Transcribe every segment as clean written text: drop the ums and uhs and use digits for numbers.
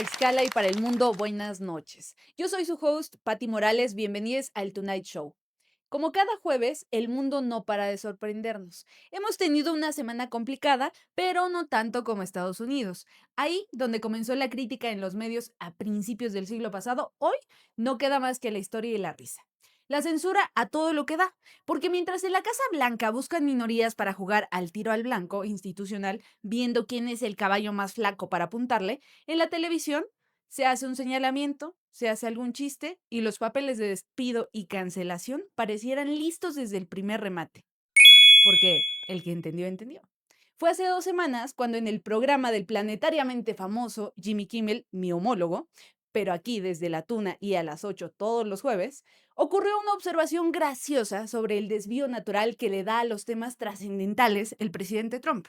la escala y para el mundo, buenas noches. Yo soy su host, Patti Morales. Bienvenidos al Tonight Show. Como cada jueves, el mundo no para de sorprendernos. Hemos tenido una semana complicada, pero no tanto como Estados Unidos. Ahí, donde comenzó la crítica en los medios a principios del siglo pasado, hoy no queda más que la historia y la risa. La censura a todo lo que da, porque mientras en la Casa Blanca buscan minorías para jugar al tiro al blanco institucional, viendo quién es el caballo más flaco para apuntarle, en la televisión se hace un señalamiento, se hace algún chiste y los papeles de despido y cancelación parecieran listos desde el primer remate. Porque el que entendió, entendió. Fue hace 2 semanas cuando en el programa del planetariamente famoso Jimmy Kimmel, mi homólogo, pero aquí desde la tuna y a las 8 todos los jueves, ocurrió una observación graciosa sobre el desvío natural que le da a los temas trascendentales el presidente Trump,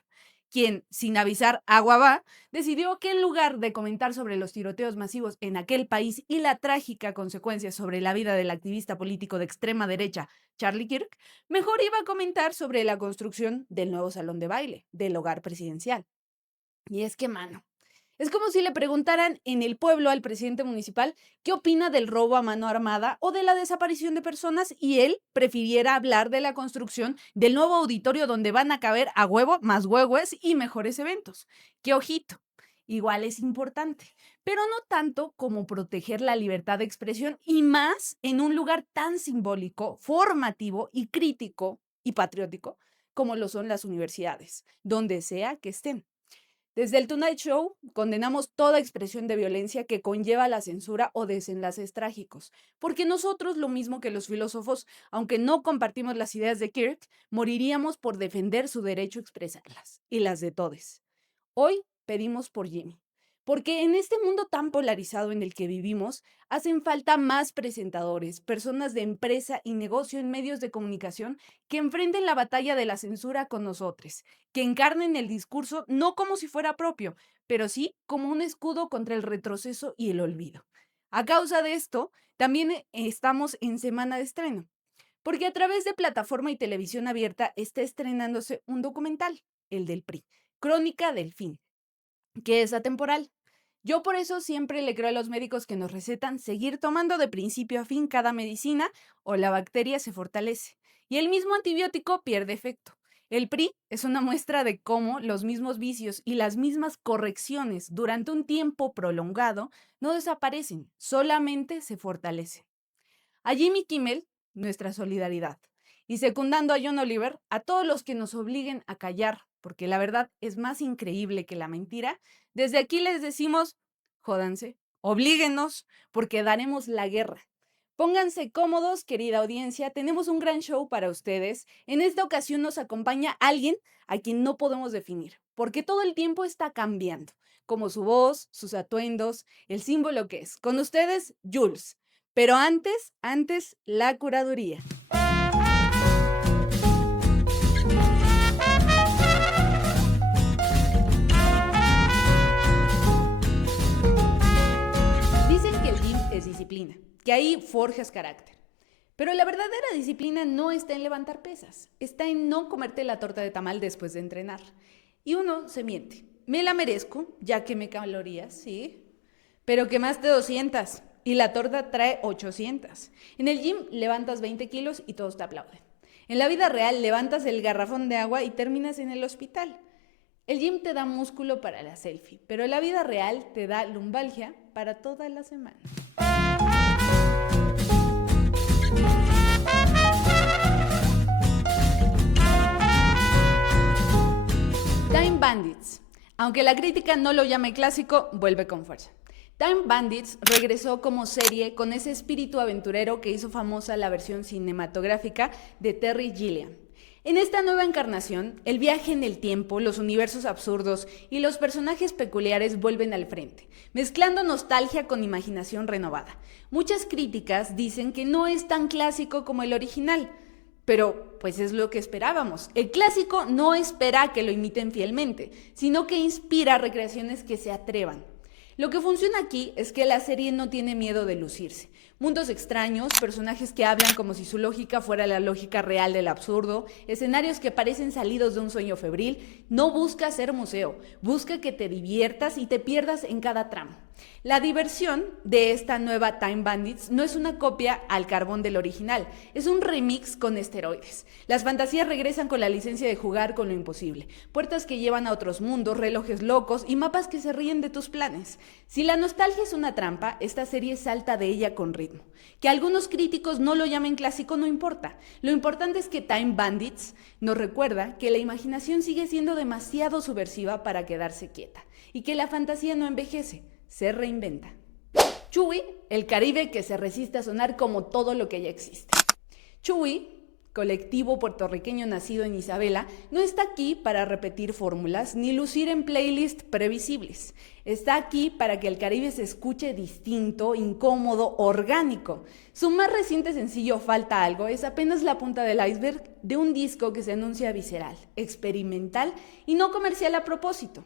quien, sin avisar agua va, decidió que en lugar de comentar sobre los tiroteos masivos en aquel país y la trágica consecuencia sobre la vida del activista político de extrema derecha Charlie Kirk, mejor iba a comentar sobre la construcción del nuevo salón de baile, del hogar presidencial. Y es que, mano, es como si le preguntaran en el pueblo al presidente municipal qué opina del robo a mano armada o de la desaparición de personas y él prefiriera hablar de la construcción del nuevo auditorio donde van a caber a huevo más huevos y mejores eventos. ¡Qué ojito! Igual es importante, pero no tanto como proteger la libertad de expresión y más en un lugar tan simbólico, formativo y crítico y patriótico como lo son las universidades, donde sea que estén. Desde el Tonight Show condenamos toda expresión de violencia que conlleva la censura o desenlaces trágicos, porque nosotros, lo mismo que los filósofos, aunque no compartimos las ideas de Kirk, moriríamos por defender su derecho a expresarlas y las de todes. Hoy pedimos por Jimmy, porque en este mundo tan polarizado en el que vivimos, hacen falta más presentadores, personas de empresa y negocio en medios de comunicación que enfrenten la batalla de la censura con nosotros, que encarnen el discurso no como si fuera propio, pero sí como un escudo contra el retroceso y el olvido. A causa de esto, también estamos en semana de estreno, porque a través de plataforma y televisión abierta está estrenándose un documental, el del PRI, Crónica del Fin, que es atemporal. Yo por eso siempre le creo a los médicos que nos recetan seguir tomando de principio a fin cada medicina o la bacteria se fortalece y el mismo antibiótico pierde efecto. El PRI es una muestra de cómo los mismos vicios y las mismas correcciones durante un tiempo prolongado no desaparecen, solamente se fortalecen. A Jimmy Kimmel, nuestra solidaridad. Y secundando a John Oliver, a todos los que nos obliguen a callar, porque la verdad es más increíble que la mentira, desde aquí les decimos, jódanse, oblíguenos, porque daremos la guerra. Pónganse cómodos, querida audiencia, tenemos un gran show para ustedes. En esta ocasión nos acompaña alguien a quien no podemos definir, porque todo el tiempo está cambiando, como su voz, sus atuendos, el símbolo que es. Con ustedes, Jules. Pero antes, la curaduría. Dicen que el gym es disciplina, que ahí forjas carácter. Pero la verdadera disciplina no está en levantar pesas, está en no comerte la torta de tamal después de entrenar. Y uno se miente. Me la merezco, ya quemé calorías, sí, pero quemaste 200 y la torta trae 800. En el gym levantas 20 kilos y todos te aplauden. En la vida real levantas el garrafón de agua y terminas en el hospital. El gym te da músculo para la selfie, pero la vida real te da lumbalgia para toda la semana. Time Bandits. Aunque la crítica no lo llame clásico, vuelve con fuerza. Time Bandits regresó como serie con ese espíritu aventurero que hizo famosa la versión cinematográfica de Terry Gilliam. En esta nueva encarnación, el viaje en el tiempo, los universos absurdos y los personajes peculiares vuelven al frente, mezclando nostalgia con imaginación renovada. Muchas críticas dicen que no es tan clásico como el original, pero pues es lo que esperábamos. El clásico no espera que lo imiten fielmente, sino que inspira recreaciones que se atrevan. Lo que funciona aquí es que la serie no tiene miedo de lucirse. Mundos extraños, personajes que hablan como si su lógica fuera la lógica real del absurdo, escenarios que parecen salidos de un sueño febril. No busca ser museo, busca que te diviertas y te pierdas en cada tramo. La diversión de esta nueva Time Bandits no es una copia al carbón del original, es un remix con esteroides. Las fantasías regresan con la licencia de jugar con lo imposible, puertas que llevan a otros mundos, relojes locos y mapas que se ríen de tus planes. Si la nostalgia es una trampa, esta serie salta de ella con ritmo. Que algunos críticos no lo llamen clásico no importa. Lo importante es que Time Bandits nos recuerda que la imaginación sigue siendo demasiado subversiva para quedarse quieta y que la fantasía no envejece, se reinventa. Chewy, el Caribe que se resiste a sonar como todo lo que ya existe. Chewy, colectivo puertorriqueño nacido en Isabela, no está aquí para repetir fórmulas ni lucir en playlists previsibles. Está aquí para que el Caribe se escuche distinto, incómodo, orgánico. Su más reciente sencillo, Falta Algo, es apenas la punta del iceberg de un disco que se anuncia visceral, experimental y no comercial a propósito.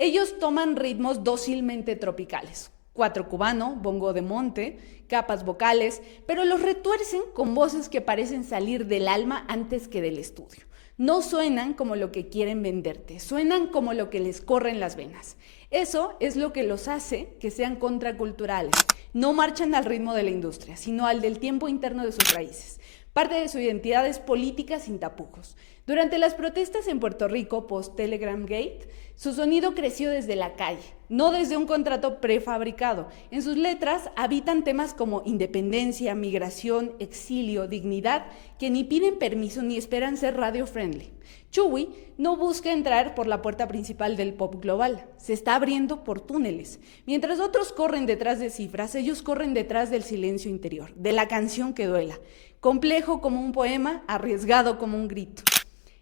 Ellos toman ritmos dócilmente tropicales, cuatro cubano, bongo de monte, capas vocales, pero los retuercen con voces que parecen salir del alma antes que del estudio. No suenan como lo que quieren venderte, suenan como lo que les corre en las venas. Eso es lo que los hace que sean contraculturales. No marchan al ritmo de la industria, sino al del tiempo interno de sus raíces. Parte de su identidad es política sin tapujos. Durante las protestas en Puerto Rico post-Telegram Gate, su sonido creció desde la calle, no desde un contrato prefabricado. En sus letras habitan temas como independencia, migración, exilio, dignidad, que ni piden permiso ni esperan ser radio-friendly. Chewy no busca entrar por la puerta principal del pop global, se está abriendo por túneles. Mientras otros corren detrás de cifras, ellos corren detrás del silencio interior, de la canción que duela. Complejo como un poema, arriesgado como un grito.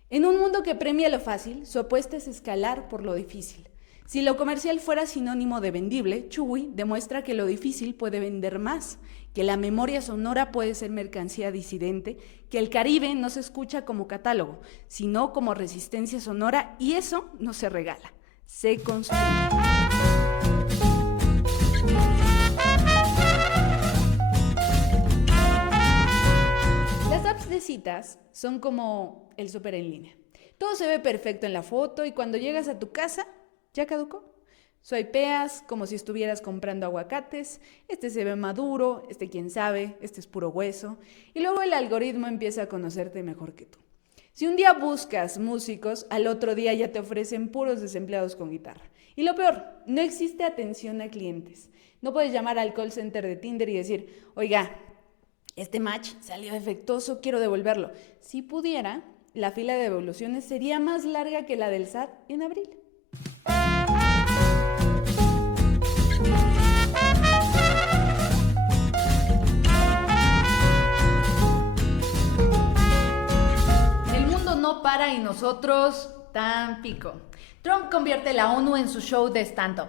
En un mundo que premia lo fácil, su apuesta es escalar por lo difícil. Si lo comercial fuera sinónimo de vendible, Chewy demuestra que lo difícil puede vender más, que la memoria sonora puede ser mercancía disidente, que el Caribe no se escucha como catálogo, sino como resistencia sonora, y eso no se regala, se construye. Las apps de citas son como el súper en línea. Todo se ve perfecto en la foto y cuando llegas a tu casa, ya caducó. Swipeas como si estuvieras comprando aguacates, este se ve maduro, este quién sabe, este es puro hueso, y luego el algoritmo empieza a conocerte mejor que tú. Si un día buscas músicos, al otro día ya te ofrecen puros desempleados con guitarra. Y lo peor, no existe atención a clientes. No puedes llamar al call center de Tinder y decir, oiga, este match salió defectuoso, quiero devolverlo. Si pudiera, la fila de devoluciones sería más larga que la del SAT en abril. El mundo no para y nosotros tampoco. Trump convierte la ONU en su show de stand-up.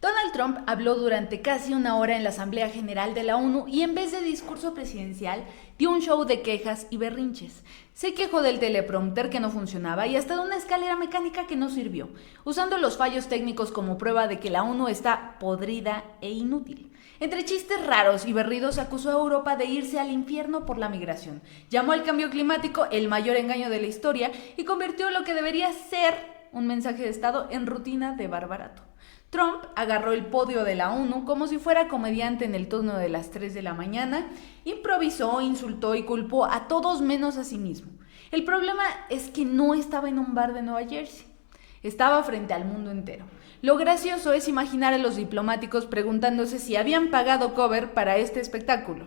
Donald Trump habló durante casi una hora en la Asamblea General de la ONU y en vez de discurso presidencial dio un show de quejas y berrinches. Se quejó del teleprompter que no funcionaba y hasta de una escalera mecánica que no sirvió, usando los fallos técnicos como prueba de que la ONU está podrida e inútil. Entre chistes raros y berridos acusó a Europa de irse al infierno por la migración. Llamó al cambio climático el mayor engaño de la historia y convirtió lo que debería ser un mensaje de Estado en rutina de bar barato. Trump agarró el podio de la ONU como si fuera comediante en el turno de las 3 de la mañana, improvisó, insultó y culpó a todos menos a sí mismo. El problema es que no estaba en un bar de Nueva Jersey, estaba frente al mundo entero. Lo gracioso es imaginar a los diplomáticos preguntándose si habían pagado cover para este espectáculo.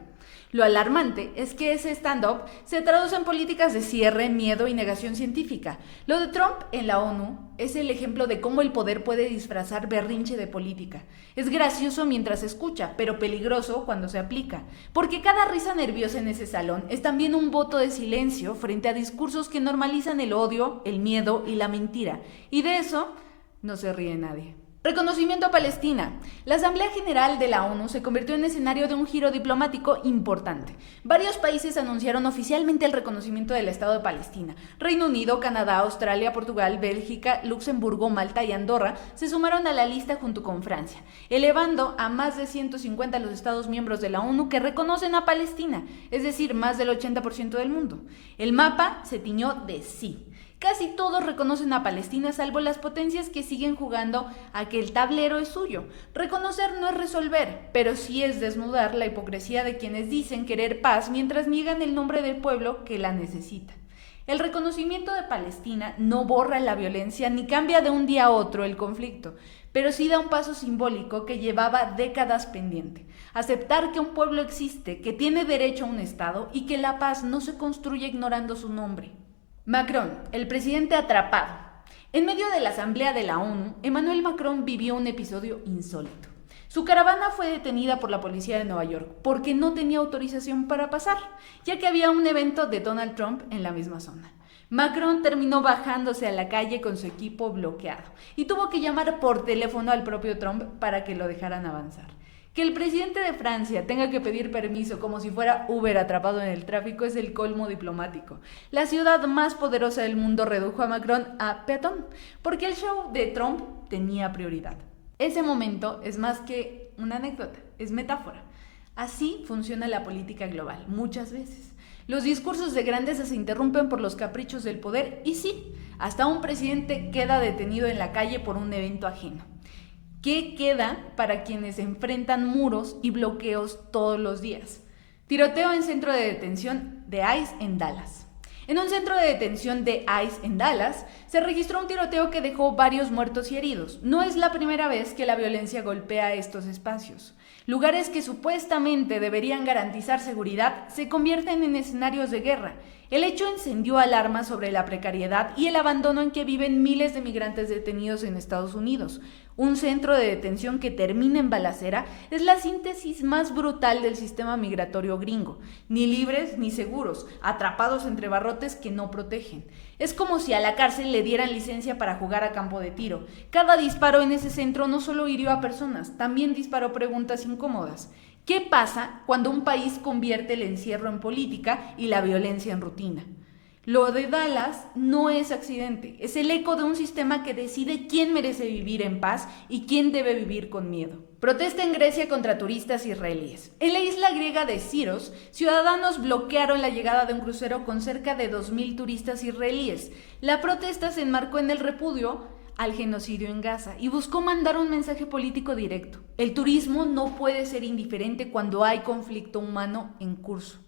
Lo alarmante es que ese stand-up se traduce en políticas de cierre, miedo y negación científica. Lo de Trump en la ONU es el ejemplo de cómo el poder puede disfrazar berrinche de política. Es gracioso mientras se escucha, pero peligroso cuando se aplica. Porque cada risa nerviosa en ese salón es también un voto de silencio frente a discursos que normalizan el odio, el miedo y la mentira. Y de eso no se ríe nadie. Reconocimiento a Palestina. La Asamblea General de la ONU se convirtió en escenario de un giro diplomático importante. Varios países anunciaron oficialmente el reconocimiento del Estado de Palestina. Reino Unido, Canadá, Australia, Portugal, Bélgica, Luxemburgo, Malta y Andorra se sumaron a la lista junto con Francia, elevando a más de 150 los Estados miembros de la ONU que reconocen a Palestina, es decir, más del 80% del mundo. El mapa se tiñó de sí. Casi todos reconocen a Palestina, salvo las potencias que siguen jugando a que el tablero es suyo. Reconocer no es resolver, pero sí es desnudar la hipocresía de quienes dicen querer paz mientras niegan el nombre del pueblo que la necesita. El reconocimiento de Palestina no borra la violencia ni cambia de un día a otro el conflicto, pero sí da un paso simbólico que llevaba décadas pendiente. Aceptar que un pueblo existe, que tiene derecho a un Estado y que la paz no se construye ignorando su nombre. Macron, el presidente atrapado. En medio de la Asamblea de la ONU, Emmanuel Macron vivió un episodio insólito. Su caravana fue detenida por la policía de Nueva York porque no tenía autorización para pasar, ya que había un evento de Donald Trump en la misma zona. Macron terminó bajándose a la calle con su equipo bloqueado y tuvo que llamar por teléfono al propio Trump para que lo dejaran avanzar. Que el presidente de Francia tenga que pedir permiso como si fuera Uber atrapado en el tráfico es el colmo diplomático. La ciudad más poderosa del mundo redujo a Macron a peatón, porque el show de Trump tenía prioridad. Ese momento es más que una anécdota, es metáfora. Así funciona la política global, muchas veces. Los discursos de grandeza se interrumpen por los caprichos del poder y sí, hasta un presidente queda detenido en la calle por un evento ajeno. ¿Qué queda para quienes enfrentan muros y bloqueos todos los días? Tiroteo en centro de detención de ICE en Dallas. En un centro de detención de ICE en Dallas se registró un tiroteo que dejó varios muertos y heridos. No es la primera vez que la violencia golpea estos espacios. Lugares que supuestamente deberían garantizar seguridad se convierten en escenarios de guerra. El hecho encendió alarmas sobre la precariedad y el abandono en que viven miles de migrantes detenidos en Estados Unidos. Un centro de detención que termina en balacera es la síntesis más brutal del sistema migratorio gringo. Ni libres ni seguros, atrapados entre barrotes que no protegen. Es como si a la cárcel le dieran licencia para jugar a campo de tiro. Cada disparo en ese centro no solo hirió a personas, también disparó preguntas incómodas. ¿Qué pasa cuando un país convierte el encierro en política y la violencia en rutina? Lo de Dallas no es accidente, es el eco de un sistema que decide quién merece vivir en paz y quién debe vivir con miedo. Protesta en Grecia contra turistas israelíes. En la isla griega de Siros, ciudadanos bloquearon la llegada de un crucero con cerca de 2,000 turistas israelíes. La protesta se enmarcó en el repudio al genocidio en Gaza y buscó mandar un mensaje político directo. El turismo no puede ser indiferente cuando hay conflicto humano en curso.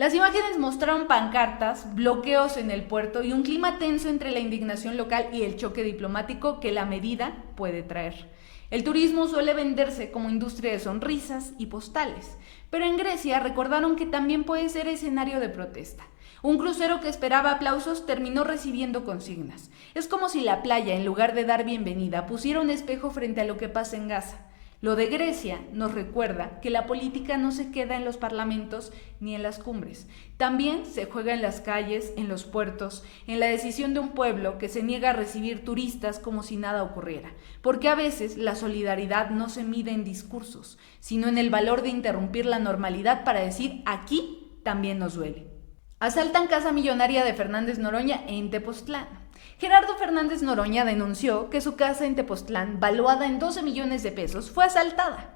Las imágenes mostraron pancartas, bloqueos en el puerto y un clima tenso entre la indignación local y el choque diplomático que la medida puede traer. El turismo suele venderse como industria de sonrisas y postales, pero en Grecia recordaron que también puede ser escenario de protesta. Un crucero que esperaba aplausos terminó recibiendo consignas. Es como si la playa, en lugar de dar bienvenida, pusiera un espejo frente a lo que pasa en Gaza. Lo de Grecia nos recuerda que la política no se queda en los parlamentos ni en las cumbres. También se juega en las calles, en los puertos, en la decisión de un pueblo que se niega a recibir turistas como si nada ocurriera. Porque a veces la solidaridad no se mide en discursos, sino en el valor de interrumpir la normalidad para decir aquí también nos duele. Asaltan casa millonaria de Fernández Noroña en Tepoztlán. Gerardo Fernández Noroña denunció que su casa en Tepoztlán, valuada en 12 millones de pesos, fue asaltada.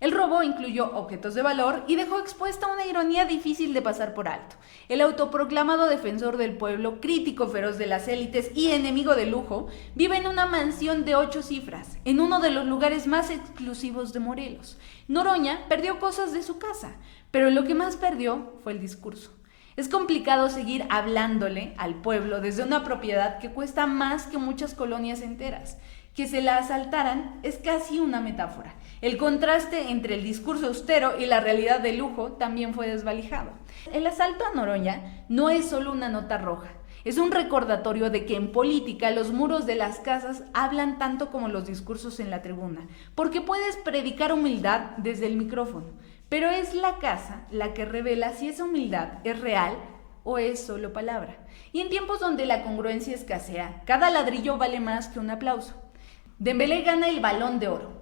El robo incluyó objetos de valor y dejó expuesta una ironía difícil de pasar por alto. El autoproclamado defensor del pueblo, crítico feroz de las élites y enemigo de lujo, vive en una mansión de 8 cifras, en uno de los lugares más exclusivos de Morelos. Noroña perdió cosas de su casa, pero lo que más perdió fue el discurso. Es complicado seguir hablándole al pueblo desde una propiedad que cuesta más que muchas colonias enteras. Que se la asaltaran es casi una metáfora. El contraste entre el discurso austero y la realidad de lujo también fue desvalijado. El asalto a Noroña no es solo una nota roja. Es un recordatorio de que en política los muros de las casas hablan tanto como los discursos en la tribuna, porque puedes predicar humildad desde el micrófono. Pero es la casa la que revela si esa humildad es real o es solo palabra. Y en tiempos donde la congruencia escasea, cada ladrillo vale más que un aplauso. Dembélé gana el Balón de Oro.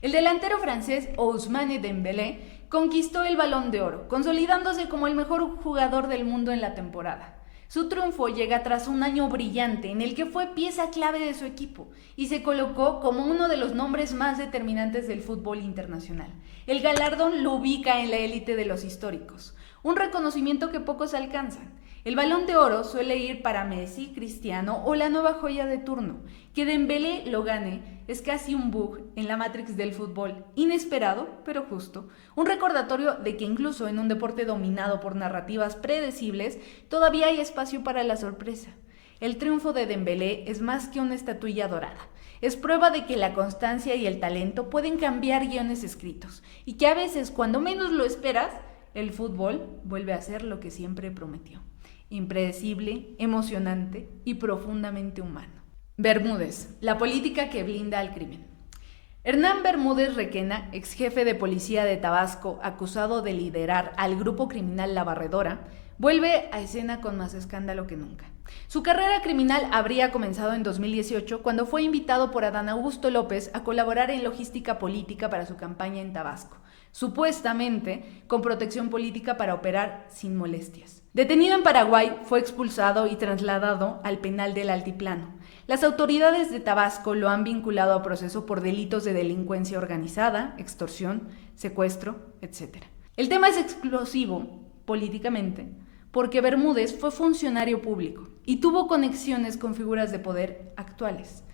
El delantero francés Ousmane Dembélé conquistó el Balón de Oro, consolidándose como el mejor jugador del mundo en la temporada. Su triunfo llega tras un año brillante en el que fue pieza clave de su equipo y se colocó como uno de los nombres más determinantes del fútbol internacional. El galardón lo ubica en la élite de los históricos, un reconocimiento que pocos alcanzan. El Balón de Oro suele ir para Messi, Cristiano o la nueva joya de turno. Que Dembélé lo gane es casi un bug en la Matrix del fútbol, inesperado pero justo. Un recordatorio de que incluso en un deporte dominado por narrativas predecibles, todavía hay espacio para la sorpresa. El triunfo de Dembélé es más que una estatuilla dorada. Es prueba de que la constancia y el talento pueden cambiar guiones escritos y que a veces, cuando menos lo esperas, el fútbol vuelve a ser lo que siempre prometió. Impredecible, emocionante y profundamente humano. Bermúdez, la política que blinda al crimen. Hernán Bermúdez Requena, ex jefe de policía de Tabasco, acusado de liderar al grupo criminal La Barredora, vuelve a escena con más escándalo que nunca. Su carrera criminal habría comenzado en 2018 cuando fue invitado por Adán Augusto López a colaborar en logística política para su campaña en Tabasco, supuestamente con protección política para operar sin molestias. Detenido en Paraguay, fue expulsado y trasladado al penal del Altiplano. Las autoridades de Tabasco lo han vinculado a proceso por delitos de delincuencia organizada, extorsión, secuestro, etc. El tema es explosivo políticamente porque Bermúdez fue funcionario público y tuvo conexiones con figuras de poder actuales.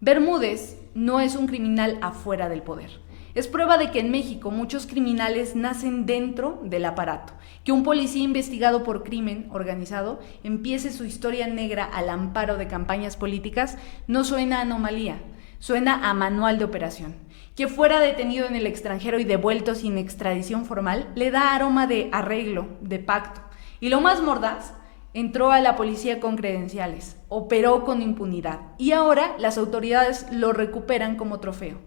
Bermúdez no es un criminal afuera del poder. Es prueba de que en México muchos criminales nacen dentro del aparato. Que un policía investigado por crimen organizado empiece su historia negra al amparo de campañas políticas no suena a anomalía, suena a manual de operación. Que fuera detenido en el extranjero y devuelto sin extradición formal le da aroma de arreglo, de pacto. Y lo más mordaz, entró a la policía con credenciales, operó con impunidad y ahora las autoridades lo recuperan como trofeo.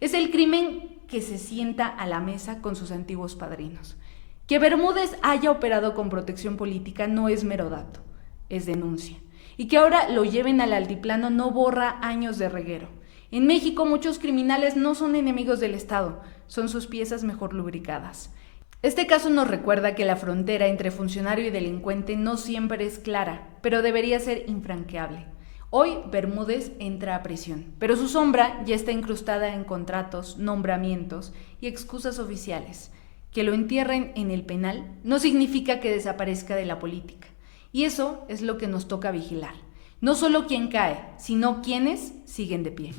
Es el crimen que se sienta a la mesa con sus antiguos padrinos. Que Bermúdez haya operado con protección política no es mero dato, es denuncia. Y que ahora lo lleven al altiplano no borra años de reguero. En México muchos criminales no son enemigos del Estado, son sus piezas mejor lubricadas. Este caso nos recuerda que la frontera entre funcionario y delincuente no siempre es clara, pero debería ser infranqueable. Hoy Bermúdez entra a prisión, pero su sombra ya está incrustada en contratos, nombramientos y excusas oficiales. Que lo entierren en el penal no significa que desaparezca de la política. Y eso es lo que nos toca vigilar. No solo quién cae, sino quiénes siguen de pie.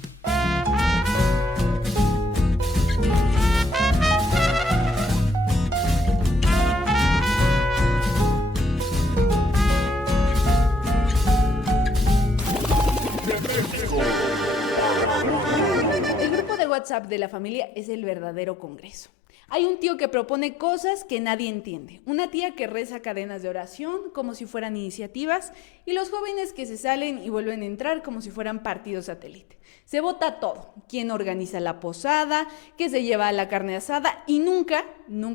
El grupo de WhatsApp de la familia es el verdadero congreso. Hay un tío que propone cosas que nadie entiende, una tía que reza cadenas de oración como si fueran iniciativas y los jóvenes que se salen y vuelven a entrar como si fueran partidos satélite. Se vota todo, quién organiza la posada, qué se lleva a la carne asada y nunca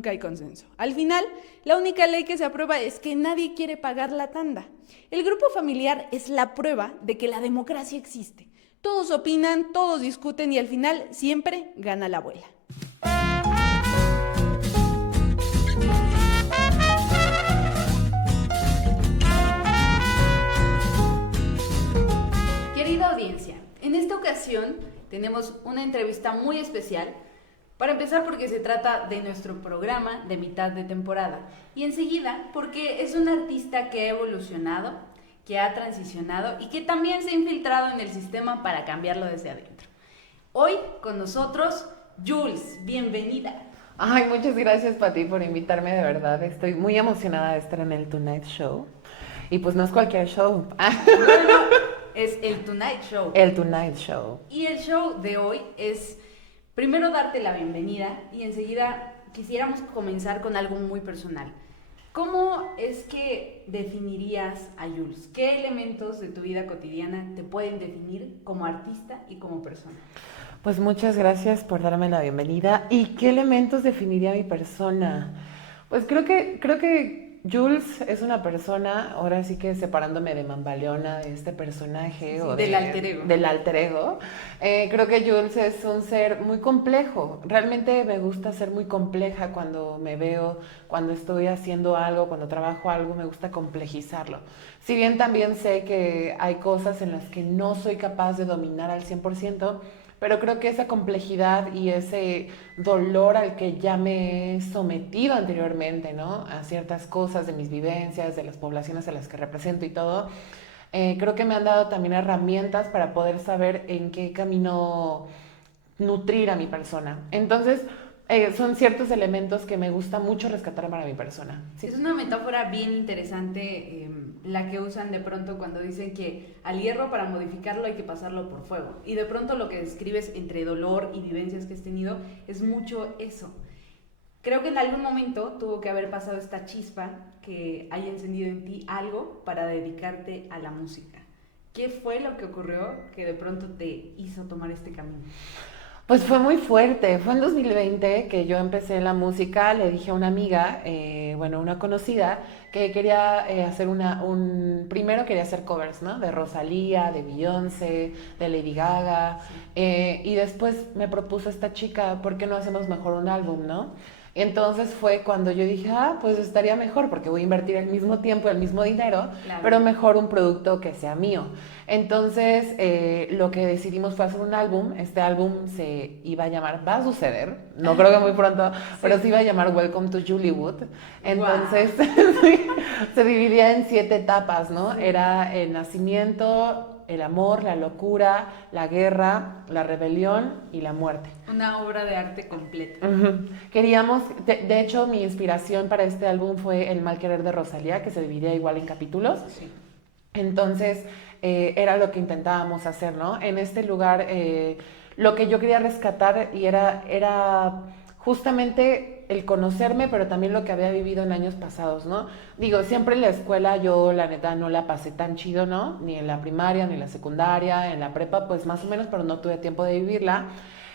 hay consenso. Al final, la única ley que se aprueba es que nadie quiere pagar la tanda. El grupo familiar es la prueba de que la democracia existe. Todos opinan, todos discuten y al final siempre gana la abuela. Querida audiencia, en esta ocasión tenemos una entrevista muy especial. Para empezar, porque se trata de nuestro programa de mitad de temporada y enseguida porque es un artista que ha evolucionado, que ha transicionado y que también se ha infiltrado en el sistema para cambiarlo desde adentro. Hoy con nosotros, Jules, bienvenida. Ay, muchas gracias, Pati, por invitarme, de verdad. Estoy muy emocionada de estar en el Tonight Show. Y pues no es cualquier show. Bueno, es el Tonight Show. El Tonight Show. Y el show de hoy es, primero, darte la bienvenida y enseguida quisiéramos comenzar con algo muy personal. ¿Cómo es que definirías a Jules? ¿Qué elementos de tu vida cotidiana te pueden definir como artista y como persona? Pues muchas gracias por darme la bienvenida. ¿Y qué elementos definiría mi persona? Pues creo que Jules es una persona, ahora sí que separándome de Mambaleona, de este personaje Sí, o del alter ego. del alter ego, creo que Jules es un ser muy complejo. Realmente me gusta ser muy compleja cuando me veo, cuando estoy haciendo algo, cuando trabajo algo, me gusta complejizarlo. Si bien también sé que hay cosas en las que no soy capaz de dominar al 100%, pero creo que esa complejidad y ese dolor al que ya me he sometido anteriormente, ¿no? A ciertas cosas de mis vivencias, de las poblaciones a las que represento y todo, creo que me han dado también herramientas para poder saber en qué camino nutrir a mi persona. Entonces, son ciertos elementos que me gusta mucho rescatar para mi persona. Sí. Es una metáfora bien interesante la que usan de pronto cuando dicen que al hierro para modificarlo hay que pasarlo por fuego. Y de pronto lo que describes entre dolor y vivencias que has tenido es mucho eso. Creo que en algún momento tuvo que haber pasado esta chispa que haya encendido en ti algo para dedicarte a la música. ¿Qué fue lo que ocurrió que de pronto te hizo tomar este camino? Pues fue muy fuerte, fue en 2020 que yo empecé la música, le dije a una amiga, bueno, una conocida, que quería hacer primero quería hacer covers, ¿no? De Rosalía, de Beyoncé, de Lady Gaga, Sí. y después me propuso esta chica, ¿por qué no hacemos mejor un álbum, no? Entonces fue cuando yo dije, pues estaría mejor porque voy a invertir el mismo tiempo, el mismo dinero, Claro. pero mejor un producto que sea mío. Entonces, lo que decidimos fue hacer un álbum. Este álbum se iba a llamar, va a suceder, no creo que muy pronto, pero se iba a llamar Welcome to Jullywood. Entonces, sí, se dividía en 7 etapas, ¿no? Sí. Era el nacimiento, el amor, la locura, la guerra, la rebelión y la muerte. Una obra de arte completa. Queríamos, de hecho, mi inspiración para este álbum fue El mal querer de Rosalía, que se dividía igual en capítulos. Sí. Entonces, era lo que intentábamos hacer, ¿no? En este lugar, lo que yo quería rescatar y era justamente el conocerme, pero también lo que había vivido en años pasados, ¿no? Digo, siempre en la escuela yo, la neta, no la pasé tan chido, ¿no? Ni en la primaria, ni en la secundaria, en la prepa, pues más o menos, pero no tuve tiempo de vivirla.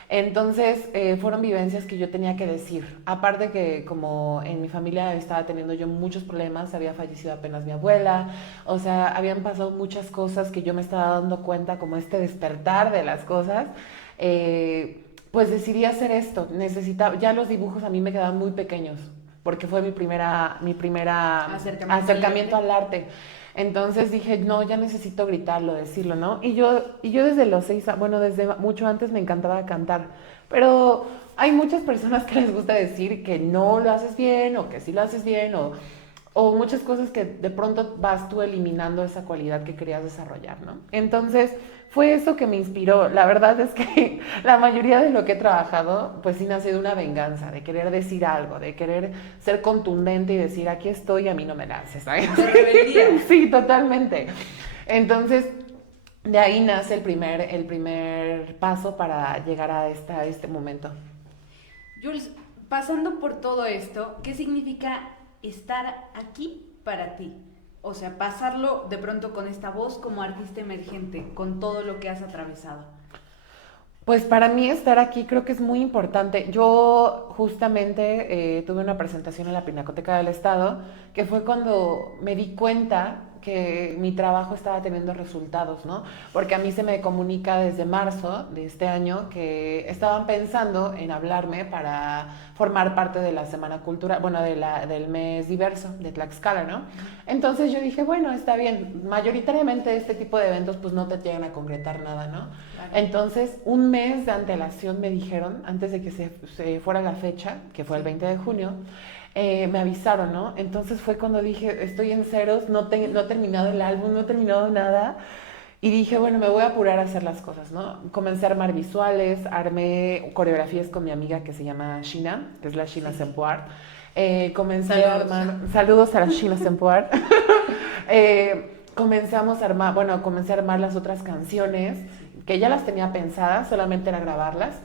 Entonces, fueron vivencias que yo tenía que decir. Aparte que como en mi familia estaba teniendo yo muchos problemas, había fallecido apenas mi abuela, o sea, habían pasado muchas cosas que yo me estaba dando cuenta, como este despertar de las cosas, pues decidí hacer esto. Necesitaba, ya los dibujos a mí me quedaban muy pequeños, porque fue mi primera acercamiento al arte. Entonces dije, no, ya necesito gritarlo, decirlo, ¿no? Y yo desde los 6, bueno, desde mucho antes me encantaba cantar, pero hay muchas personas que les gusta decir que no lo haces bien o que sí lo haces bien o muchas cosas que de pronto vas tú eliminando esa cualidad que querías desarrollar, ¿no? Entonces fue eso que me inspiró. La verdad es que la mayoría de lo que he trabajado, pues sí nace de una venganza, de querer decir algo, de querer ser contundente y decir, aquí estoy, a mí no me lances, ¿sabes? De rebeldía. Sí, totalmente. Entonces, de ahí nace el primer paso para llegar a este momento. Jules, pasando por todo esto, ¿qué significa estar aquí para ti? O sea, pasarlo de pronto con esta voz como artista emergente, con todo lo que has atravesado. Pues para mí estar aquí creo que es muy importante. Yo justamente tuve una presentación en la Pinacoteca del Estado, que fue cuando me di cuenta que mi trabajo estaba teniendo resultados, ¿no? Porque a mí se me comunica desde marzo de este año que estaban pensando en hablarme para formar parte de la Semana Cultural, bueno, del mes diverso de Tlaxcala, ¿no? Entonces yo dije, bueno, está bien, mayoritariamente este tipo de eventos pues no te llegan a concretar nada, ¿no? Claro. Entonces, un mes de antelación me dijeron, antes de que se fuera la fecha, que fue el 20 de junio, me avisaron, ¿no? Entonces fue cuando dije, estoy en ceros, no he terminado el álbum, no he terminado nada. Y dije, bueno, me voy a apurar a hacer las cosas, ¿no? Comencé a armar visuales, armé coreografías con mi amiga que se llama Shina, que es la Shina Sempuart. Comencé a armar, saludos a la Shina Sempuart. Comenzamos a armar, bueno, comencé a armar las otras canciones, que ya las tenía pensadas, solamente era grabarlas.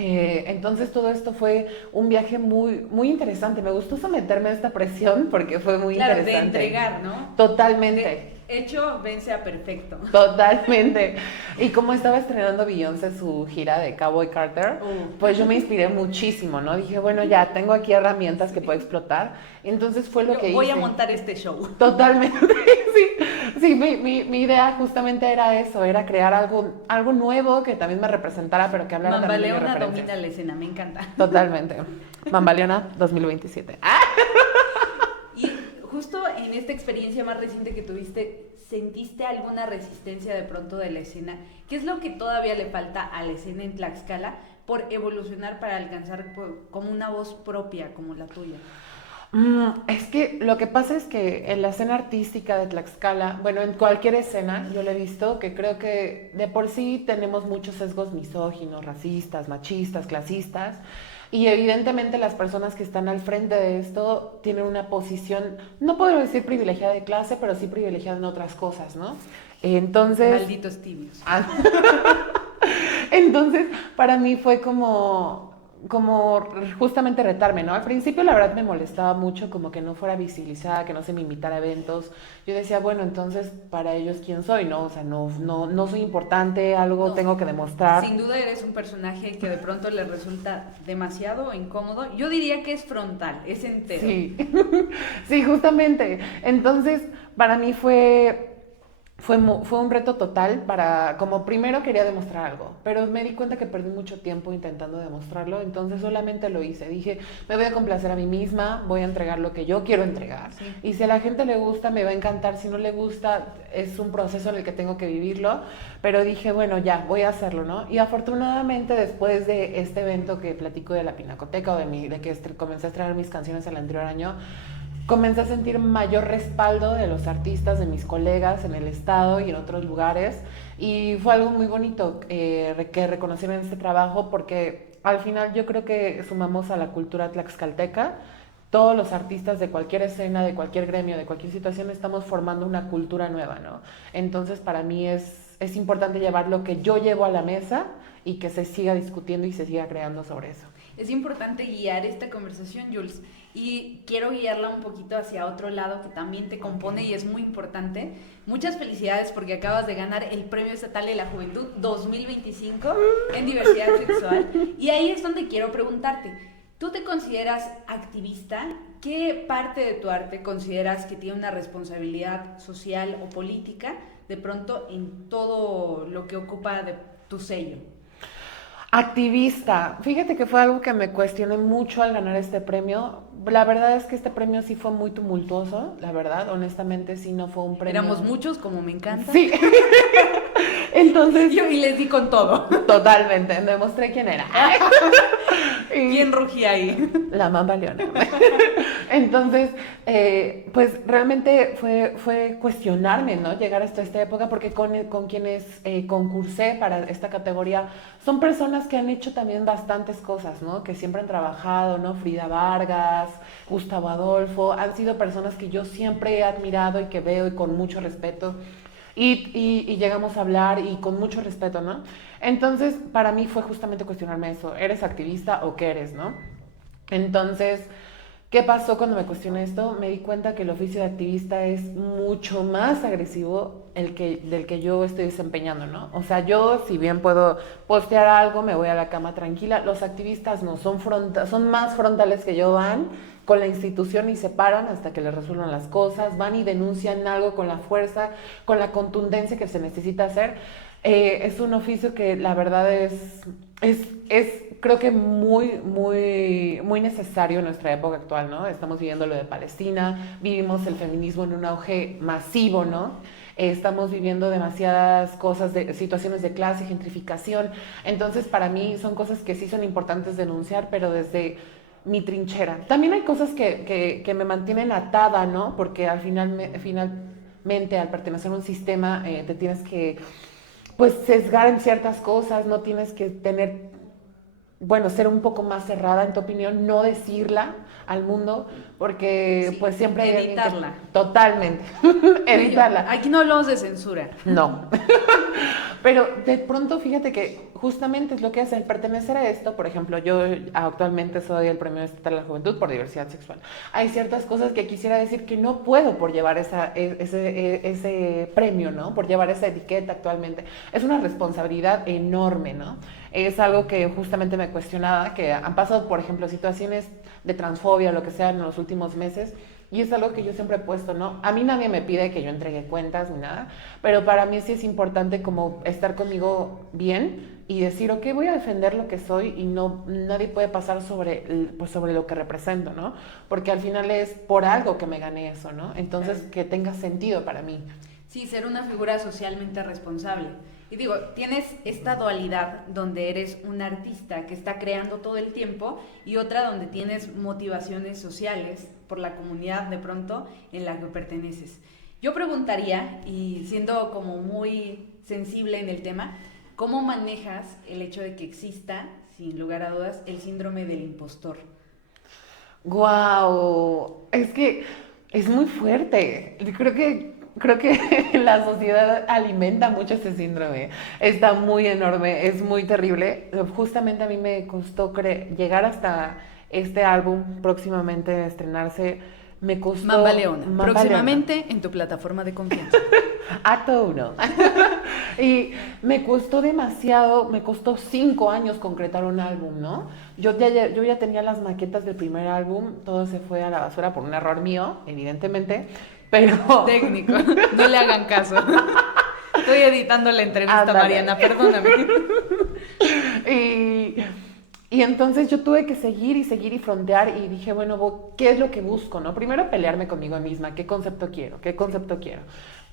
Entonces todo esto fue un viaje muy, muy interesante. Me gustó someterme a esta presión porque fue muy Claro, interesante. de entregar, ¿no? Totalmente. Hecho, vence a perfecto. Totalmente. Y como estaba estrenando Beyoncé su gira de Cowboy Carter, pues yo me inspiré muchísimo, ¿no? Dije, bueno, ya tengo aquí herramientas que puedo explotar. Entonces fue lo Yo que voy a hice. montar este show. Totalmente, sí. Sí, mi idea justamente era eso, era crear algo nuevo que también me representara, pero que hablara también de mis Mambaleona referencias. domina la escena, me encanta. Totalmente. Mambaleona 2027. Y justo en esta experiencia más reciente que tuviste, ¿sentiste alguna resistencia de pronto de la escena? ¿Qué es lo que todavía le falta a la escena en Tlaxcala por evolucionar para alcanzar como una voz propia como la tuya? Es que lo que pasa es que en la escena artística de Tlaxcala, bueno, en cualquier escena, yo lo he visto, que creo que de por sí tenemos muchos sesgos misóginos, racistas, machistas, clasistas, y evidentemente las personas que están al frente de esto tienen una posición, no puedo decir privilegiada de clase, pero sí privilegiada en otras cosas, ¿no? Entonces, Malditos tibios. entonces, para mí fue como justamente retarme, ¿no? Al principio la verdad me molestaba mucho como que no fuera visibilizada, que no se me invitara a eventos. Yo decía, bueno, entonces para ellos quién soy, ¿no? O sea, no soy importante, algo No, tengo que demostrar. sin duda eres un personaje que de pronto le resulta demasiado incómodo. Yo diría que es frontal, es entero. Sí, sí, justamente. Entonces, para mí fue un reto total para, como primero quería demostrar algo, pero me di cuenta que perdí mucho tiempo intentando demostrarlo, entonces solamente lo hice. Dije, me voy a complacer a mí misma, voy a entregar lo que yo quiero entregar. Sí. Y si a la gente le gusta, me va a encantar. Si no le gusta, es un proceso en el que tengo que vivirlo. Pero dije, bueno, ya, voy a hacerlo, ¿no? Y afortunadamente, después de este evento que platico de la Pinacoteca, de que comencé a estrenar mis canciones el anterior año, comencé a sentir mayor respaldo de los artistas, de mis colegas en el estado y en otros lugares. Y fue algo muy bonito que reconocieron este trabajo, porque al final yo creo que sumamos a la cultura tlaxcalteca. Todos los artistas de cualquier escena, de cualquier gremio, de cualquier situación, estamos formando una cultura nueva, ¿no? Entonces para mí es importante llevar lo que yo llevo a la mesa y que se siga discutiendo y se siga creando sobre eso. Es importante guiar esta conversación, Jules, y quiero guiarla un poquito hacia otro lado que también te compone y es muy importante. Muchas felicidades porque acabas de ganar el Premio Estatal de la Juventud 2025 en diversidad sexual. Y ahí es donde quiero preguntarte, ¿tú te consideras activista? ¿Qué parte de tu arte consideras que tiene una responsabilidad social o política de pronto en todo lo que ocupa de tu sello? Activista. Fíjate que fue algo que me cuestioné mucho al ganar este premio. La verdad es que este premio sí fue muy tumultuoso, la verdad. Honestamente, sí no fue un premio. Éramos muchos, como me encanta. Sí. Entonces. Yo y les di con todo. Totalmente. Demostré quién era. ¿Quién rugía ahí? La Mamba Leona. Entonces, pues realmente fue cuestionarme, ¿no? Llegar hasta esta época, porque con quienes concursé para esta categoría son personas que han hecho también bastantes cosas, ¿no? Que siempre han trabajado, ¿no? Frida Vargas, Gustavo Adolfo, han sido personas que yo siempre he admirado y que veo y con mucho respeto. Y llegamos a hablar y con mucho respeto, ¿no? Entonces, para mí fue justamente cuestionarme eso, ¿eres activista o qué eres, no? Entonces, ¿qué pasó cuando me cuestioné esto? Me di cuenta que el oficio de activista es mucho más agresivo del que yo estoy desempeñando, ¿no? O sea, yo si bien puedo postear algo, me voy a la cama tranquila, los activistas no, son más frontales que yo, van con la institución y se paran hasta que les resuelvan las cosas, van y denuncian algo con la fuerza, con la contundencia que se necesita hacer. Es un oficio que la verdad es creo que muy necesario en nuestra época actual, ¿no? Estamos viviendo lo de Palestina, vivimos el feminismo en un auge masivo, ¿no? Estamos viviendo demasiadas cosas, situaciones de clase, gentrificación. Entonces, para mí son cosas que sí son importantes denunciar, pero desde mi trinchera. También hay cosas que me mantienen atada, ¿no? Porque finalmente, al pertenecer a un sistema, te tienes que pues sesgar en ciertas cosas, no tienes que tener bueno, ser un poco más cerrada en tu opinión, no decirla al mundo, porque Sí, pues siempre hay alguien que... editarla. Totalmente, Oye, evitarla. aquí no hablamos de censura. No. Pero de pronto fíjate que justamente es lo que hace el pertenecer a esto. Por ejemplo, yo actualmente soy el Premio Estatal de la Juventud por Diversidad Sexual. Hay ciertas cosas que quisiera decir que no puedo por llevar ese premio, ¿no? Por llevar esa etiqueta actualmente. Es una responsabilidad enorme, ¿no? Es algo que justamente me cuestionaba, que han pasado, por ejemplo, situaciones de transfobia o lo que sea en los últimos meses. Y es algo que yo siempre he puesto, ¿no? A mí nadie me pide que yo entregue cuentas ni nada, pero para mí sí es importante como estar conmigo bien y decir, ok, voy a defender lo que soy y no, nadie puede pasar sobre, pues sobre lo que represento, ¿no? Porque al final es por algo que me gané eso, ¿no? Entonces, Claro. que tenga sentido para mí. Sí, ser una figura socialmente responsable. Y digo, tienes esta dualidad donde eres un artista que está creando todo el tiempo y otra donde tienes motivaciones sociales por la comunidad de pronto en la que perteneces. Yo preguntaría, y siendo como muy sensible en el tema, ¿cómo manejas el hecho de que exista, sin lugar a dudas, el síndrome del impostor? Wow, es que es muy fuerte. Creo que la sociedad alimenta mucho ese síndrome. Está muy enorme, es muy terrible. Justamente a mí me costó llegar hasta este álbum próximamente a estrenarse. Me Mamba costó Leona, Mamba Leona. próximamente en tu plataforma de confianza. Acto uno. Y me costó demasiado, me costó 5 años concretar un álbum, ¿no? Yo ya tenía las maquetas del primer álbum, todo se fue a la basura por un error mío, evidentemente, pero Técnico, no le hagan caso. Estoy editando la entrevista, ándale. Mariana, perdóname. Y, y entonces yo tuve que seguir y frontear y dije, bueno, ¿qué es lo que busco, no? Primero pelearme conmigo misma, ¿qué concepto quiero? ¿Qué Sí. concepto quiero?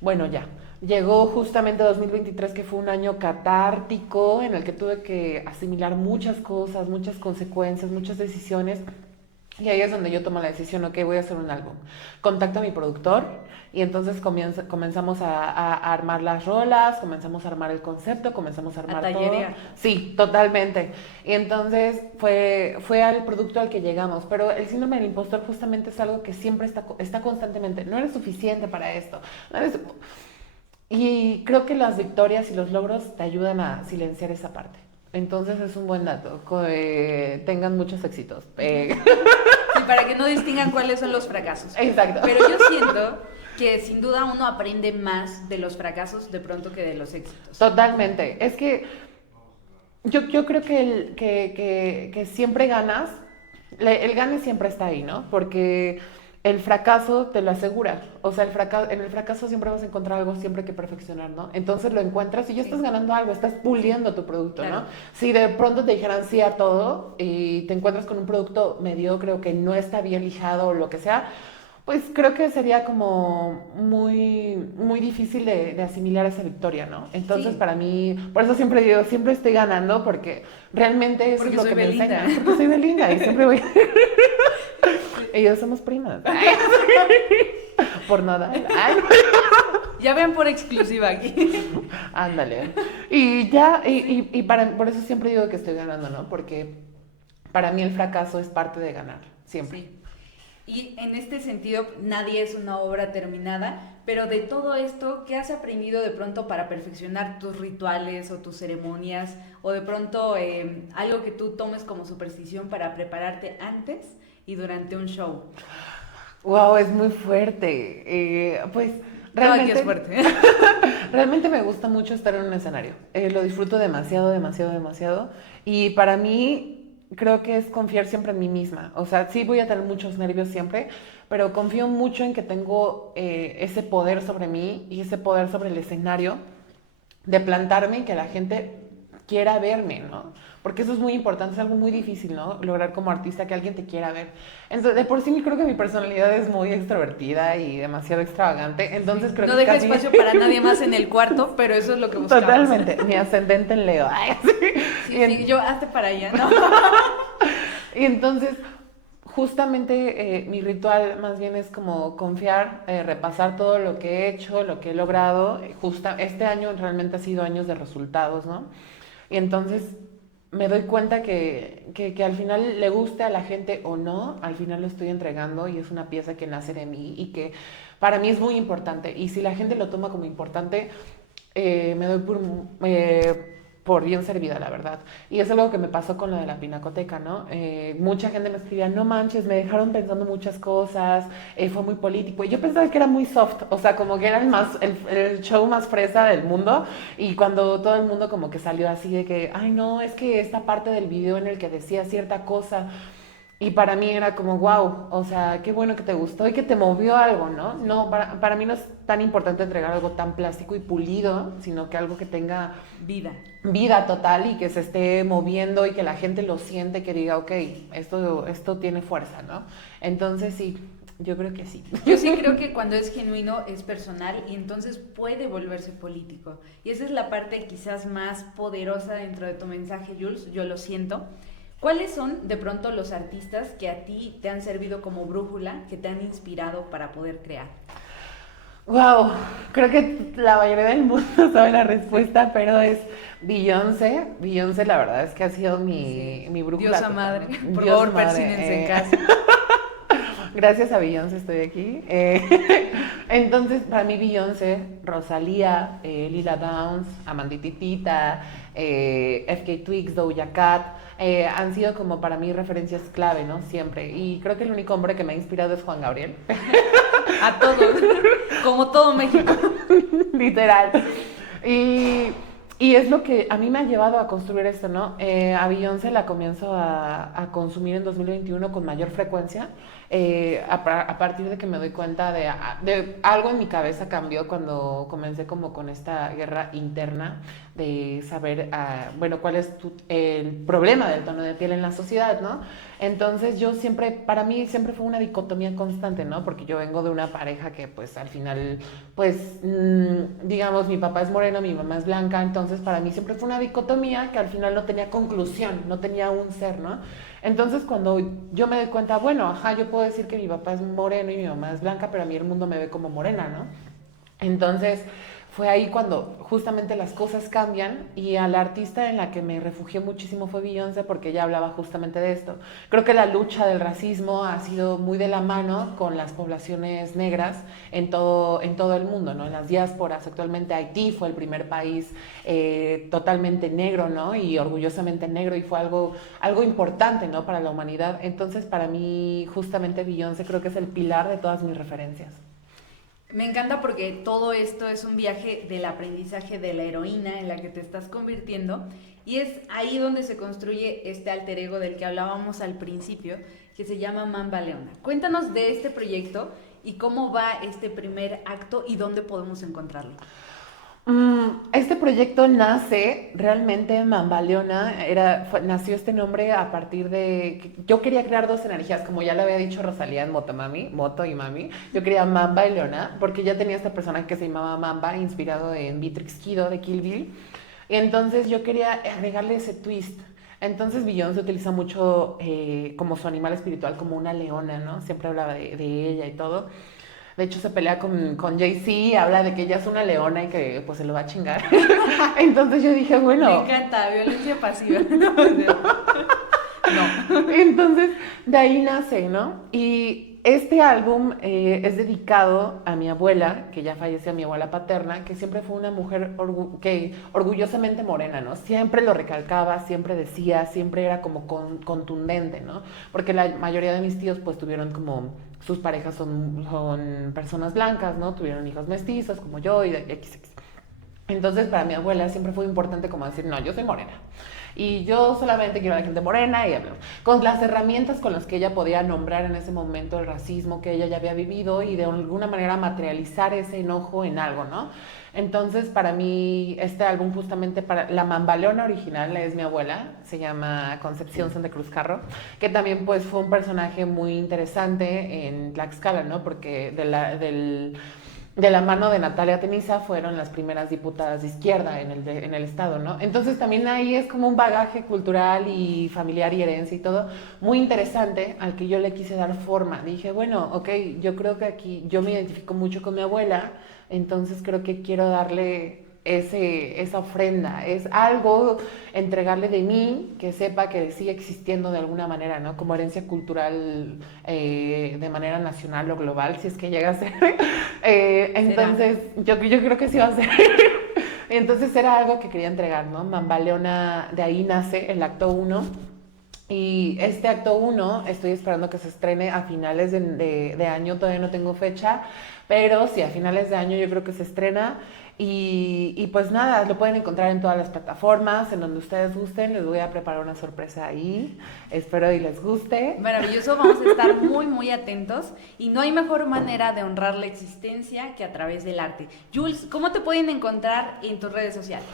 Bueno, ya. Llegó justamente 2023, que fue un año catártico en el que tuve que asimilar muchas cosas, muchas consecuencias, muchas decisiones. Y ahí es donde yo tomo la decisión, ok, voy a hacer un álbum. Contacto a mi productor y entonces comenzamos a armar las rolas, comenzamos a armar el concepto, comenzamos a A armar todo. tallerear. Sí, totalmente. Y entonces fue al producto al que llegamos. Pero el síndrome del impostor justamente es algo que siempre está constantemente. No eres suficiente para esto. No eres... Y creo que las victorias y los logros te ayudan a silenciar esa parte. Entonces es un buen dato. Tengan muchos éxitos. Sí, para que no distingan cuáles son los fracasos. Exacto. Pero yo siento que sin duda uno aprende más de los fracasos de pronto que de los éxitos. Totalmente. Es que yo creo que siempre ganas, el gane siempre está ahí, ¿no? Porque el fracaso te lo asegura. O sea, en el fracaso siempre vas a encontrar algo siempre que perfeccionar, ¿no? Entonces lo encuentras y ya estás Sí, ganando algo, estás puliendo tu producto, ¿no? claro. Si de pronto te dijeran sí a todo y te encuentras con un producto mediocre o que no está bien lijado o lo que sea, pues creo que sería como muy difícil de asimilar esa victoria, ¿no? Entonces Sí, para mí, por eso siempre digo, siempre estoy ganando porque realmente eso es porque lo soy que me Belinda. enseña, porque soy Belinda y siempre voy... Ellos somos primas. Por nada. Ay, Ya ven por exclusiva aquí. ándale. Y ya, Sí, por eso siempre digo que estoy ganando, ¿no? Porque para mí el fracaso es parte de ganar, siempre. sí. Y en este sentido, nadie es una obra terminada, pero de todo esto, ¿qué has aprendido de pronto para perfeccionar tus rituales o tus ceremonias? O de pronto algo que tú tomes como superstición para prepararte antes y durante un show. Wow, es muy fuerte. Pues Todo aquí es realmente, fuerte. realmente me gusta mucho estar en un escenario. Lo disfruto demasiado, demasiado, demasiado. Y para mí creo que es confiar siempre en mí misma. O sea, sí voy a tener muchos nervios siempre, pero confío mucho en que tengo ese poder sobre mí y ese poder sobre el escenario de plantarme y que la gente quiera verme, ¿no? Porque eso es muy importante, es algo muy difícil, ¿no? Lograr como artista que alguien te quiera ver. Entonces, de por sí creo que mi personalidad es muy extrovertida y demasiado extravagante, entonces Sí. creo No que es deja casi espacio para nadie más en el cuarto, pero eso es lo que buscamos. totalmente mi ascendente en Leo. Ay, sí. Sí, sí, yo hazte para allá, ¿no? Y entonces, justamente mi ritual más bien es como confiar, repasar todo lo que he hecho, lo que he logrado. Este año realmente ha sido años de resultados, ¿no? Y entonces me doy cuenta que al final le guste a la gente o no, al final lo estoy entregando y es una pieza que nace de mí y que para mí es muy importante. Y si la gente lo toma como importante, me doy por bien servida, la verdad. Y es algo que me pasó con lo de la pinacoteca, ¿no? Mucha gente me escribía, no manches, me dejaron pensando muchas cosas, fue muy político. Y yo pensaba que era muy soft, o sea, como que era el show más fresa del mundo. Y cuando todo el mundo como que salió así de que, ay, no, es que esta parte del video en el que decía cierta cosa, y para mí era como, wow, o sea, qué bueno que te gustó y que te movió algo, ¿no? No, para mí no es tan importante entregar algo tan plástico y pulido, sino que algo que tenga Vida. vida total y que se esté moviendo y que la gente lo siente, que diga, ok, esto tiene fuerza, ¿no? Entonces sí, yo creo que sí. Yo sí creo que cuando es genuino es personal y entonces puede volverse político. Y esa es la parte quizás más poderosa dentro de tu mensaje, Jules, yo lo siento. ¿Cuáles son de pronto los artistas que a ti te han servido como brújula, que te han inspirado para poder crear? Wow, creo que la mayoría del mundo sabe la respuesta, pero es Beyoncé. Beyoncé, la verdad es que ha sido Sí. mi brújula Diosa total. madre, por Dios favor, madre. persínense en casa. Gracias a Beyoncé estoy aquí. Entonces, para mí Beyoncé, Rosalía, Lila Downs, Amandititita, FK Twigs, Doja Cat, han sido como para mí referencias clave, ¿no? Siempre. Y creo que el único hombre que me ha inspirado es Juan Gabriel. A todos, como todo México. Literal. Y, y es lo que a mí me ha llevado a construir esto, ¿no? A Beyoncé la comienzo a consumir en 2021 con mayor frecuencia, a partir de que me doy cuenta de algo en mi cabeza cambió cuando comencé como con esta guerra interna de saber, bueno, cuál es el problema del tono de piel en la sociedad, ¿no? Entonces yo siempre, para mí siempre fue una dicotomía constante, ¿no? Porque yo vengo de una pareja que pues al final, pues digamos, mi papá es moreno, mi mamá es blanca, entonces para mí siempre fue una dicotomía que al final no tenía conclusión, no tenía un ser, ¿no? Entonces cuando yo me doy cuenta, bueno, ajá, yo puedo decir que mi papá es moreno y mi mamá es blanca, pero a mí el mundo me ve como morena, ¿no? Entonces fue ahí cuando justamente las cosas cambian y a la artista en la que me refugié muchísimo fue Beyoncé porque ella hablaba justamente de esto. Creo que la lucha del racismo ha sido muy de la mano con las poblaciones negras en todo el mundo, ¿no? En las diásporas. Actualmente Haití fue el primer país totalmente negro, ¿no? Y orgullosamente negro y fue algo importante, ¿no? Para la humanidad. Entonces para mí justamente Beyoncé creo que es el pilar de todas mis referencias. Me encanta porque todo esto es un viaje del aprendizaje de la heroína en la que te estás convirtiendo y es ahí donde se construye este alter ego del que hablábamos al principio, que se llama Mamba Leona. Cuéntanos de este proyecto y cómo va este primer acto y dónde podemos encontrarlo. Este proyecto nace realmente Mambaleona, nació este nombre a partir de que yo quería crear dos energías, como ya le había dicho Rosalía en Motomami, Moto y Mami, yo quería Mamba y Leona, porque ya tenía esta persona que se llamaba Mamba, inspirado en Beatrix Kido de Kill Bill, y entonces yo quería agregarle ese twist. Entonces Beyoncé utiliza mucho como su animal espiritual como una leona, ¿no? Siempre hablaba de ella y todo. De hecho, se pelea con Jay-Z, habla de que ella es una leona y que pues se lo va a chingar. Entonces yo dije, Me bueno. encanta, violencia pasiva. No. Entonces de ahí nace, ¿no? Y este álbum es dedicado a mi abuela, que ya falleció, a mi abuela paterna, que siempre fue una mujer que orgullosamente morena, ¿no? Siempre lo recalcaba, siempre decía, siempre era como contundente, ¿no? Porque la mayoría de mis tíos pues tuvieron como sus parejas son personas blancas, ¿no? Tuvieron hijos mestizos como yo y de XX. Entonces para mi abuela siempre fue importante como decir, no, yo soy morena. Y yo solamente quiero a la gente morena y hablamos. Con las herramientas con las que ella podía nombrar en ese momento el racismo que ella ya había vivido y de alguna manera materializar ese enojo en algo, ¿no? Entonces, para mí, este álbum justamente para la Mambaleona original es mi abuela, se llama Concepción Santa Cruz Carro, que también pues fue un personaje muy interesante en Tlaxcala, ¿no? Porque de la mano de Natalia Tenisa fueron las primeras diputadas de izquierda en el estado, ¿no? Entonces también ahí es como un bagaje cultural y familiar y herencia y todo muy interesante al que yo le quise dar forma. Dije, bueno, ok, yo creo que aquí yo me identifico mucho con mi abuela, entonces creo que quiero darle esa ofrenda, es algo entregarle de mí que sepa que sigue existiendo de alguna manera, ¿no? Como herencia cultural de manera nacional o global, si es que llega a ser. Entonces, yo creo que sí va a ser. Entonces era algo que quería entregar, ¿no? Mambaleona, de ahí nace el acto 1. Y este acto 1 estoy esperando que se estrene a finales de año, todavía no tengo fecha, pero sí, a finales de año yo creo que se estrena. Y pues nada, lo pueden encontrar en todas las plataformas, en donde ustedes gusten. Les voy a preparar una sorpresa ahí, espero y les guste. Maravilloso, vamos a estar muy, muy atentos. Y no hay mejor manera de honrar la existencia que a través del arte. Jules, ¿cómo te pueden encontrar en tus redes sociales?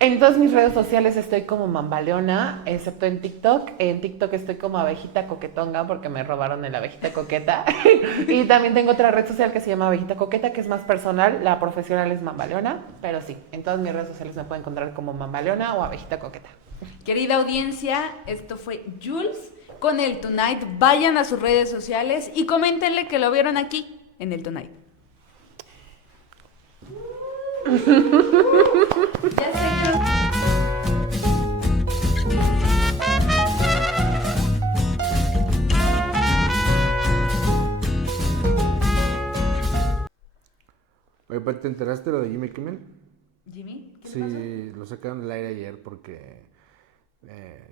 En todas mis redes sociales estoy como Mambaleona, excepto en TikTok. En TikTok estoy como Abejita Coquetonga porque me robaron el Abejita Coqueta. Y también tengo otra red social que se llama Abejita Coqueta, que es más personal. La profesional es Mambaleona, pero sí, en todas mis redes sociales me pueden encontrar como Mambaleona o Abejita Coqueta. Querida audiencia, esto fue Jules con el Tonight. Vayan a sus redes sociales y coméntenle que lo vieron aquí en el Tonight. Ya sé que... Oye, Pati, ¿te enteraste de lo de Jimmy Kimmel? ¿Jimmy? ¿Qué Sí, pasó? lo sacaron del aire ayer porque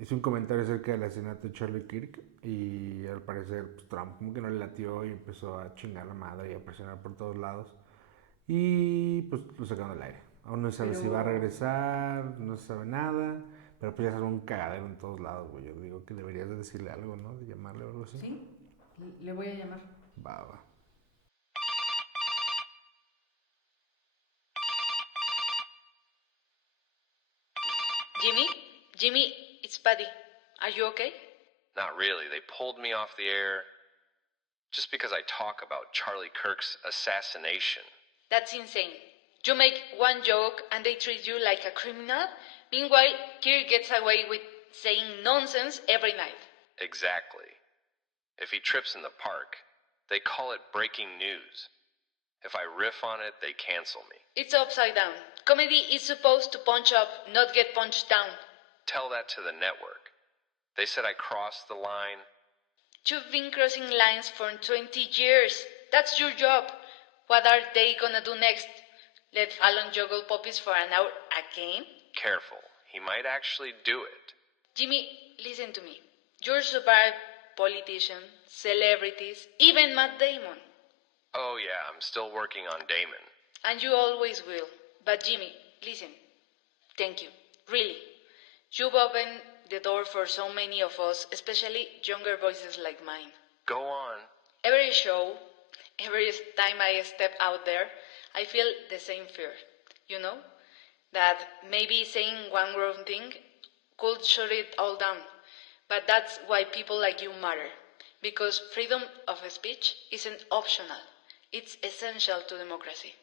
hizo un comentario acerca del asesinato de Charlie Kirk y al parecer pues, Trump como que no le latió y empezó a chingar la madre y a presionar por todos lados y pues lo sacaron del aire. Aún no se sabe si va a regresar, no se sabe nada, pero pues ya es un cagadero en todos lados, güey. Yo digo que deberías de decirle algo, ¿no? De llamarle o algo así. Sí, le voy a llamar. Va. Jimmy? Jimmy, it's Buddy. Are you okay? Not really. They pulled me off the air just because I talk about Charlie Kirk's assassination. That's insane. You make one joke and they treat you like a criminal? Meanwhile, Kirk gets away with saying nonsense every night. Exactly. If he trips in the park, they call it breaking news. If I riff on it, they cancel me. It's upside down. Comedy is supposed to punch up, not get punched down. Tell that to the network. They said I crossed the line. You've been crossing lines for 20 years. That's your job. What are they gonna do next? Let Fallon juggle puppies for an hour again? Careful. He might actually do it. Jimmy, listen to me. You're survived politicians, celebrities, even Matt Damon. Oh yeah, I'm still working on Damon. And you always will. But Jimmy, listen. Thank you. Really. You've opened the door for so many of us, especially younger voices like mine. Go on. Every show, every time I step out there, I feel the same fear. You know? That maybe saying one wrong thing could shut it all down. But that's why people like you matter. Because freedom of speech isn't optional. It's essential to democracy.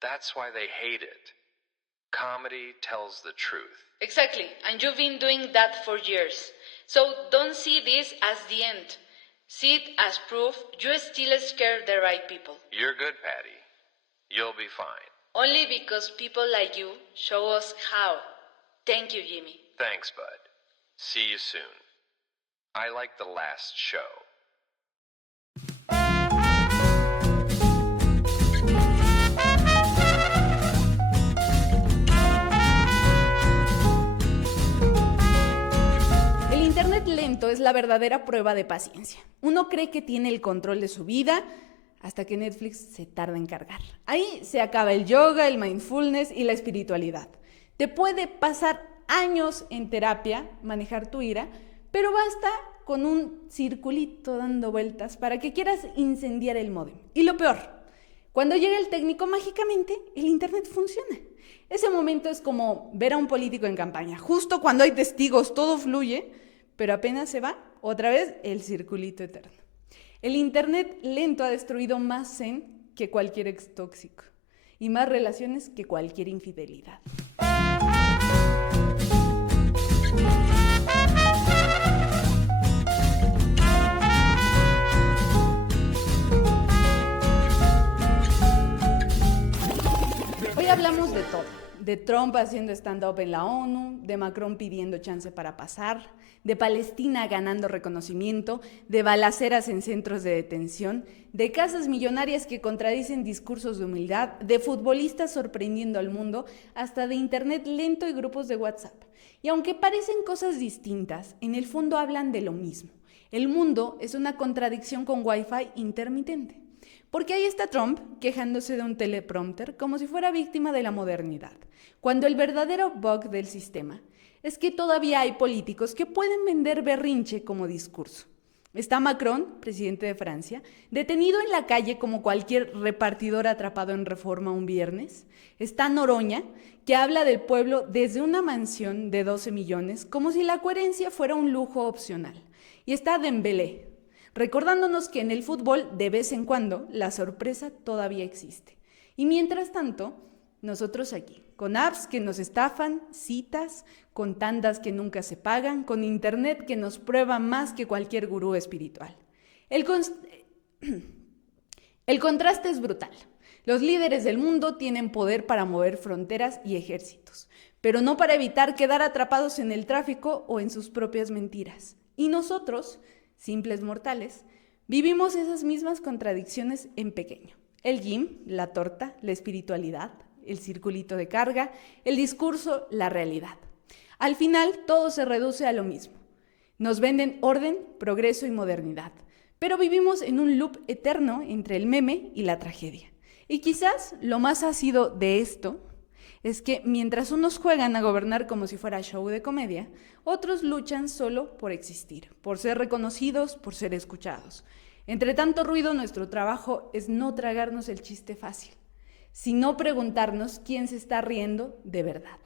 That's why they hate it. Comedy tells the truth. Exactly, and you've been doing that for years. So don't see this as the end. See it as proof you still scare the right people. You're good, Patty. You'll be fine. Only because people like you show us how. Thank you, Jimmy. Thanks, bud. See you soon. I like the last show. El internet lento es la verdadera prueba de paciencia. Uno cree que tiene el control de su vida hasta que Netflix se tarda en cargar. Ahí se acaba el yoga, el mindfulness y la espiritualidad. Te puede pasar años en terapia manejar tu ira, pero basta con un circulito dando vueltas para que quieras incendiar el módem. Y lo peor, cuando llega el técnico, mágicamente el internet funciona. Ese momento es como ver a un político en campaña. Justo cuando hay testigos, todo fluye, pero apenas se va, otra vez el circulito eterno. El internet lento ha destruido más zen que cualquier ex tóxico y más relaciones que cualquier infidelidad. Hoy hablamos de todo, de Trump haciendo stand-up en la ONU, de Macron pidiendo chance para pasar, de Palestina ganando reconocimiento, de balaceras en centros de detención, de casas millonarias que contradicen discursos de humildad, de futbolistas sorprendiendo al mundo, hasta de internet lento y grupos de WhatsApp. Y aunque parecen cosas distintas, en el fondo hablan de lo mismo. El mundo es una contradicción con Wi-Fi intermitente. Porque ahí está Trump quejándose de un teleprompter como si fuera víctima de la modernidad, cuando el verdadero bug del sistema es que todavía hay políticos que pueden vender berrinche como discurso. Está Macron, presidente de Francia, detenido en la calle como cualquier repartidor atrapado en Reforma un viernes. Está Noroña, que habla del pueblo desde una mansión de 12 millones como si la coherencia fuera un lujo opcional. Y está Dembélé, recordándonos que en el fútbol, de vez en cuando, la sorpresa todavía existe. Y mientras tanto, nosotros aquí, con apps que nos estafan, citas, con tandas que nunca se pagan, con internet que nos prueba más que cualquier gurú espiritual. El contraste es brutal. Los líderes del mundo tienen poder para mover fronteras y ejércitos, pero no para evitar quedar atrapados en el tráfico o en sus propias mentiras. Y nosotros, simples mortales, vivimos esas mismas contradicciones en pequeño. El gym, la torta, la espiritualidad, el circulito de carga, el discurso, la realidad. Al final, todo se reduce a lo mismo. Nos venden orden, progreso y modernidad, pero vivimos en un loop eterno entre el meme y la tragedia. Y quizás lo más ácido de esto es que mientras unos juegan a gobernar como si fuera show de comedia, otros luchan solo por existir, por ser reconocidos, por ser escuchados. Entre tanto ruido, nuestro trabajo es no tragarnos el chiste fácil, sino preguntarnos quién se está riendo de verdad.